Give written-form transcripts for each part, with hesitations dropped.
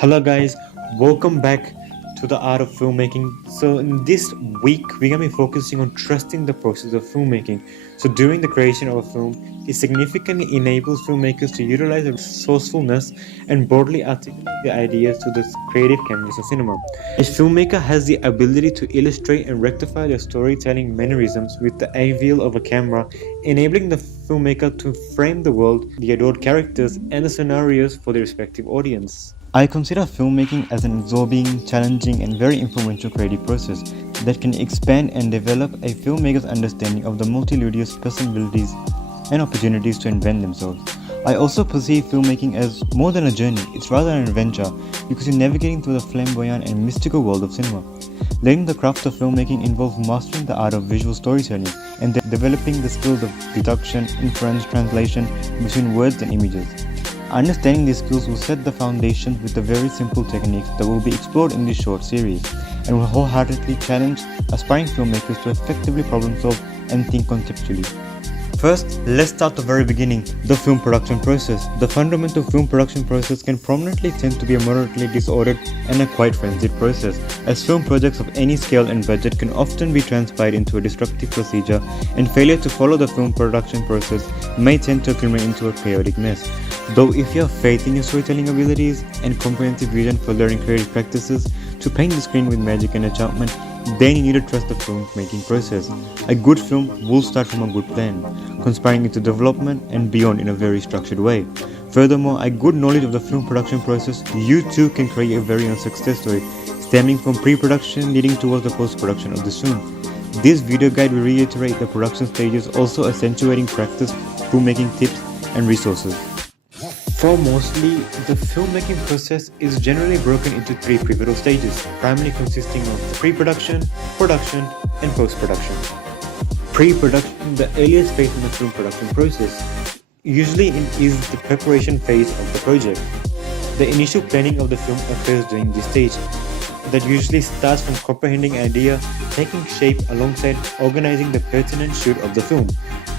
Hello, guys, welcome back to the art of filmmaking. So, in this week, we're gonna be focusing on trusting the process of filmmaking. So, during the creation of a film, it significantly enables filmmakers to utilize their resourcefulness and broadly articulate their ideas to the creative canvas of cinema. A filmmaker has the ability to illustrate and rectify their storytelling mannerisms with the aval of a camera, enabling the filmmaker to frame the world, the adored characters, and the scenarios for their respective audience. I consider filmmaking as an absorbing, challenging, and very influential creative process that can expand and develop a filmmaker's understanding of the multitudinous possibilities and opportunities to invent themselves. I also perceive filmmaking as more than a journey, it's rather an adventure because you're navigating through the flamboyant and mystical world of cinema. Learning the craft of filmmaking involves mastering the art of visual storytelling and developing the skills of deduction, inference, translation between words and images. Understanding these skills will set the foundation with the very simple techniques that will be explored in this short series and will wholeheartedly challenge aspiring filmmakers to effectively problem solve and think conceptually. First, let's start the very beginning, the film production process. The fundamental film production process can prominently tend to be a moderately disordered and a quite frenzied process, as film projects of any scale and budget can often be transpired into a destructive procedure, and failure to follow the film production process may tend to accumulate into a chaotic mess. Though if you have faith in your storytelling abilities and comprehensive vision for learning creative practices to paint the screen with magic and enchantment, then you need to trust the filmmaking process. A good film will start from a good plan, conspiring into development and beyond in a very structured way. Furthermore, a good knowledge of the film production process, you too can create a very own success story, stemming from pre-production leading towards the post-production of the film. This video guide will reiterate the production stages, also accentuating practice, filmmaking tips, and resources. Foremostly, the filmmaking process is generally broken into three pivotal stages, primarily consisting of pre-production, production, and post-production. Pre-production, the earliest phase in the film production process, usually is the preparation phase of the project. The initial planning of the film occurs during this stage, that usually starts from comprehending idea, taking shape alongside organizing the pertinent shoot of the film.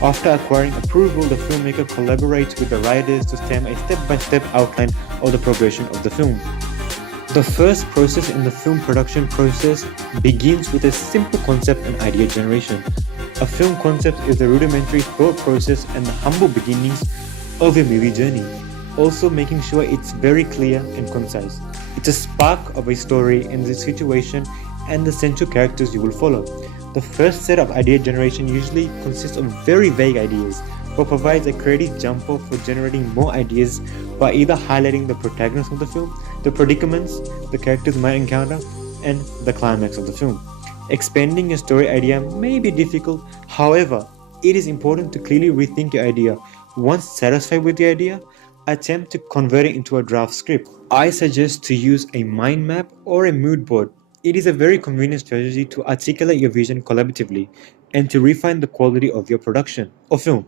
After acquiring approval, the filmmaker collaborates with the writers to stamp a step-by-step outline of the progression of the film. The first process in the film production process begins with a simple concept and idea generation. A film concept is the rudimentary thought process and the humble beginnings of a movie journey, also making sure it's very clear and concise. It's a spark of a story in the situation and the central characters you will follow. The first set of idea generation usually consists of very vague ideas, but provides a creative jump off for generating more ideas by either highlighting the protagonists of the film, the predicaments the characters might encounter, and the climax of the film. Expanding your story idea may be difficult, however, it is important to clearly rethink your idea. Once satisfied with the idea, attempt to convert it into a draft script. I suggest to use a mind map or a mood board. It is a very convenient strategy to articulate your vision collaboratively and to refine the quality of your production or film.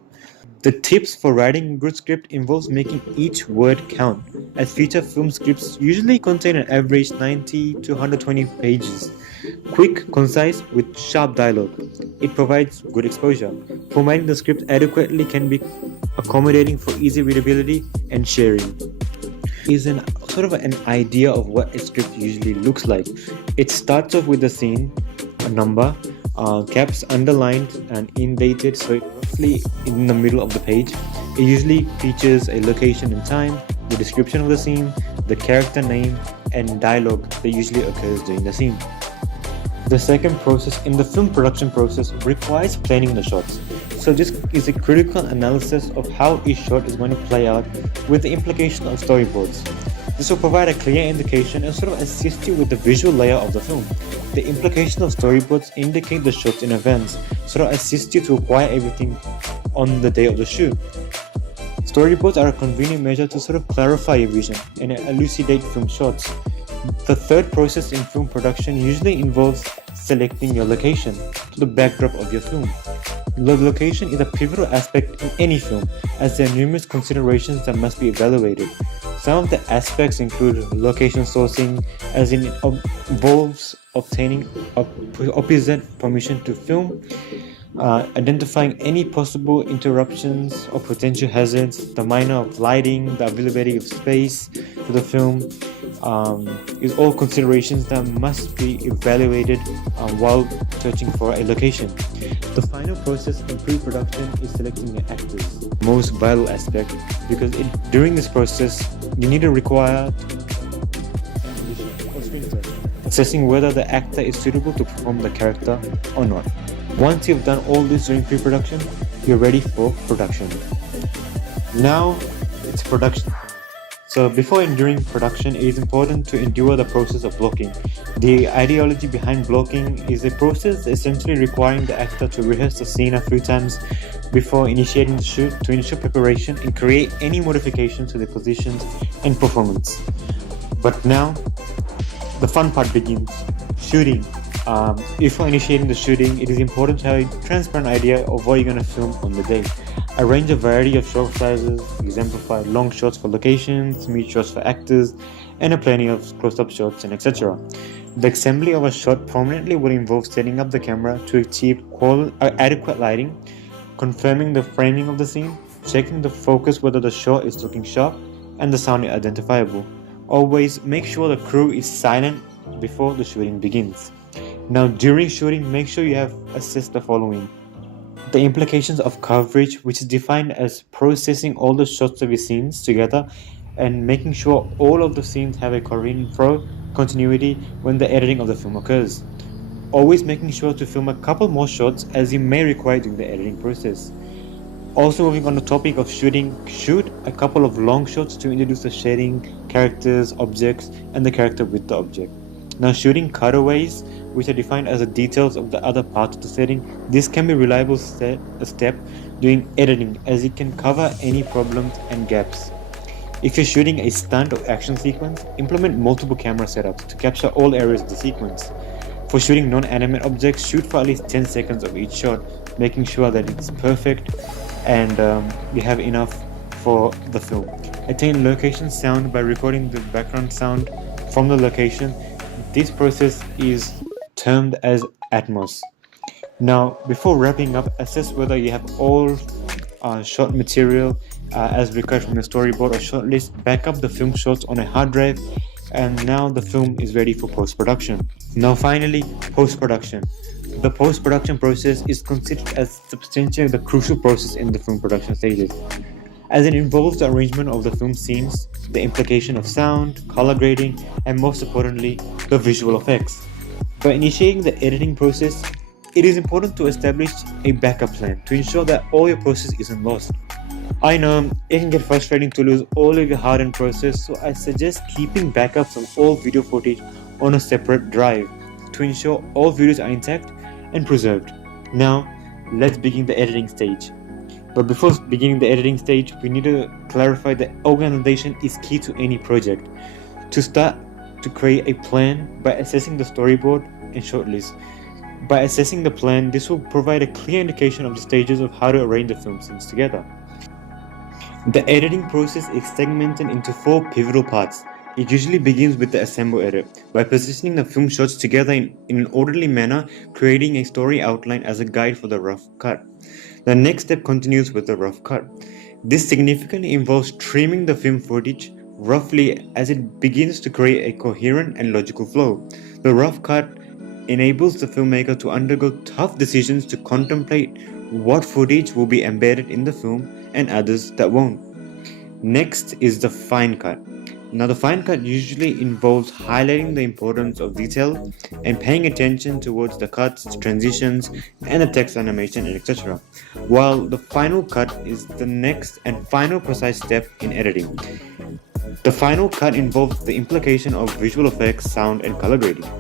The tips for writing a good script involves making each word count, as feature film scripts usually contain an average 90 to 120 pages. Quick, concise, with sharp dialogue. It provides good exposure. Formatting the script adequately can be accommodating for easy readability and sharing. Is an sort of an idea of what a script usually looks like. It starts off with a scene, a number, caps underlined and indated, so it's roughly in the middle of the page. It usually features a location and time, the description of the scene, the character name, and dialogue that usually occurs during the scene. The second process in the film production process requires planning the shots. So this is a critical analysis of how each shot is going to play out with the implication of storyboards. This will provide a clear indication and sort of assist you with the visual layer of the film. The implication of storyboards indicate the shots in advance, sort of assist you to acquire everything on the day of the shoot. Storyboards are a convenient measure to sort of clarify your vision and elucidate film shots. The third process in film production usually involves selecting your location to the backdrop of your film. The location is a pivotal aspect in any film, as there are numerous considerations that must be evaluated. Some of the aspects include location sourcing, as in it involves obtaining opposite permission to film, identifying any possible interruptions or potential hazards, the minor of lighting, the availability of space for the film, is all considerations that must be evaluated while searching for a location. The final process in pre-production is selecting the actors, most vital aspect, because during this process you need to require assessing whether the actor is suitable to perform the character or not. Once you've done all this during pre-production, you're ready for production. Now it's production. So before and during production, it is important to endure the process of blocking. The ideology behind blocking is a process essentially requiring the actor to rehearse the scene a few times before initiating the shoot to ensure preparation and create any modifications to the positions and performance. But now, the fun part begins. Shooting. Before initiating the shooting, it is important to have a transparent idea of what you're going to film on the day. Arrange a variety of shot sizes, exemplify long shots for locations, mid shots for actors, and a plenty of close-up shots and etc. The assembly of a shot prominently will involve setting up the camera to achieve adequate lighting, confirming the framing of the scene, checking the focus whether the shot is looking sharp, and the sound is identifiable. Always make sure the crew is silent before the shooting begins. Now during shooting, make sure you have assessed the following. The implications of coverage, which is defined as processing all the shots of your scenes together and making sure all of the scenes have a coherent flow continuity when the editing of the film occurs. Always making sure to film a couple more shots as you may require during the editing process. Also moving on the topic of shooting, shoot a couple of long shots to introduce the shading, characters, objects, and the character with the object. Now shooting cutaways, which are defined as the details of the other parts of the setting. This can be a reliable step during editing as it can cover any problems and gaps. If you're shooting a stunt or action sequence, implement multiple camera setups to capture all areas of the sequence. For shooting non-animate objects, shoot for at least 10 seconds of each shot, making sure that it's perfect and you have enough for the film. Attain location sound by recording the background sound from the location. This process is termed as Atmos. Now, before wrapping up, assess whether you have all shot material as required from the storyboard or shot list. Back up the film shots on a hard drive, and now the film is ready for post-production. Now finally, post-production. The post-production process is considered as substantially the crucial process in the film production stages, as it involves the arrangement of the film scenes, the implication of sound, color grading, and most importantly, the visual effects. By initiating the editing process, it is important to establish a backup plan to ensure that all your process isn't lost. I know it can get frustrating to lose all of your hard-earned process, so I suggest keeping backups of all video footage on a separate drive to ensure all videos are intact and preserved. Now, let's begin the editing stage. But before beginning the editing stage, we need to clarify that organization is key to any project. To start, to create a plan by assessing the storyboard and shortlist. By assessing the plan, this will provide a clear indication of the stages of how to arrange the film scenes together. The editing process is segmented into 4 pivotal parts. It usually begins with the assemble edit, by positioning the film shots together in an orderly manner, creating a story outline as a guide for the rough cut. The next step continues with the rough cut. This significantly involves trimming the film footage roughly as it begins to create a coherent and logical flow. The rough cut enables the filmmaker to undergo tough decisions to contemplate what footage will be embedded in the film and others that won't. Next is the fine cut. Now the fine cut usually involves highlighting the importance of detail and paying attention towards the cuts, transitions, and the text animation, and etc. While the final cut is the next and final precise step in editing. The final cut involves the implication of visual effects, sound, and color grading.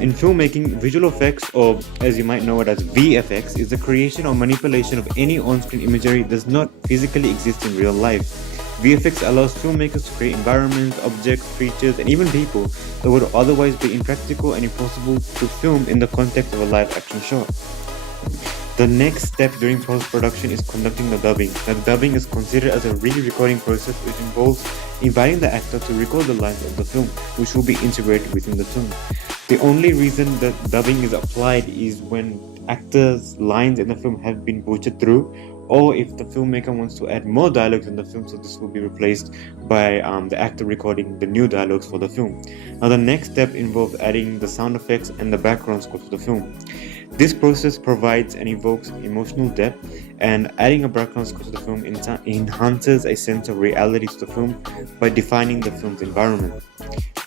In filmmaking, visual effects, or as you might know it as VFX, is the creation or manipulation of any on-screen imagery that does not physically exist in real life. VFX allows filmmakers to create environments, objects, creatures, and even people that would otherwise be impractical and impossible to film in the context of a live-action shot. The next step during post-production is conducting the dubbing. Now, the dubbing is considered as a re-recording process which involves inviting the actor to record the lines of the film, which will be integrated within the film. The only reason that dubbing is applied is when actors' lines in the film have been butchered through, or if the filmmaker wants to add more dialogues in the film, so this will be replaced by the actor recording the new dialogues for the film. Now the next step involves adding the sound effects and the background score to the film. This process provides and evokes emotional depth, and adding a background score to the film enhances a sense of reality to the film by defining the film's environment.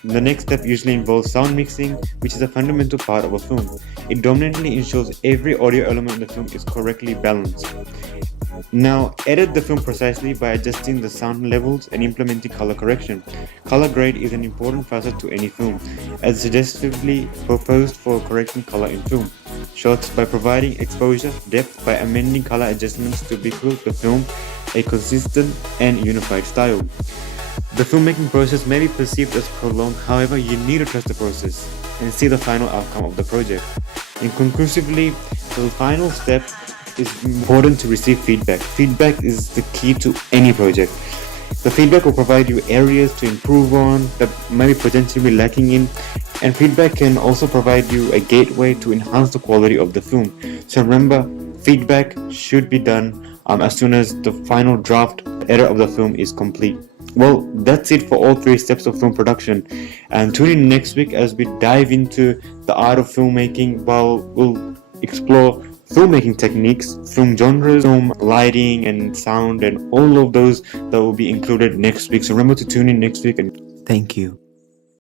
The next step usually involves sound mixing, which is a fundamental part of a film. It dominantly ensures every audio element in the film is correctly balanced. Now, edit the film precisely by adjusting the sound levels and implementing color correction. Color grade is an important facet to any film, as suggestively proposed for correcting color in film. Shots by providing exposure, depth by amending color adjustments to bequeath the film a consistent and unified style. The filmmaking process may be perceived as prolonged, however, you need to trust the process and see the final outcome of the project. And conclusively, the final step is important to receive feedback. Feedback is the key to any project. The feedback will provide you areas to improve on that might be potentially lacking in, and feedback can also provide you a gateway to enhance the quality of the film. So remember, feedback should be done as soon as the final draft edit of the film is complete. Well, that's it for all 3 steps of film production, and tune in next week as we dive into the art of filmmaking. While we'll explore filmmaking techniques, film genres, film lighting and sound, and all of those that will be included next week. So remember to tune in next week, and thank you.